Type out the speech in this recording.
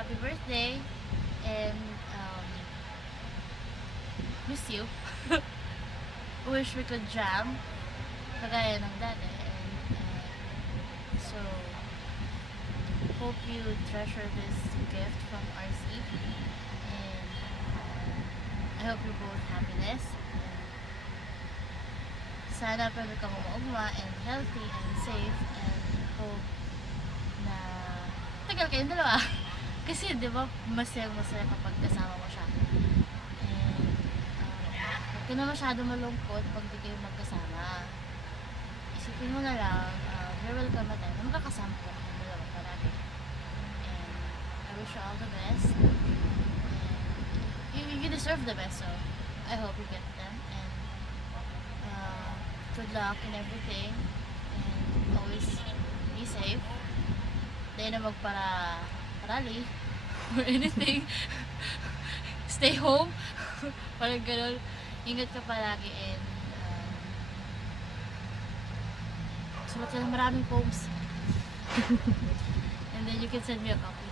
happy birthday and miss you. Wish we could jam kagaya ng dati. And so hope you treasure this gift from RC, and I hope you both happiness. Sana pwede kang umaugma and healthy and safe, and hope na tagal kayong dalawa. Kasi di ba masaya-masaya kapag kasama mo siya. And huwag ka na masyado malungkot pag di kayo magkasama. Isipin mo na lang, there will come a time na magkakasama ko kayong dalawa parati. And I wish you all the best. And you deserve the best, so I hope you get them. And good luck in everything, and always be safe. Di na magparali or anything. Stay home. Parang ganun. Ingat ka palagi, and sulat ka ng maraming poems. And then you can send me a copy.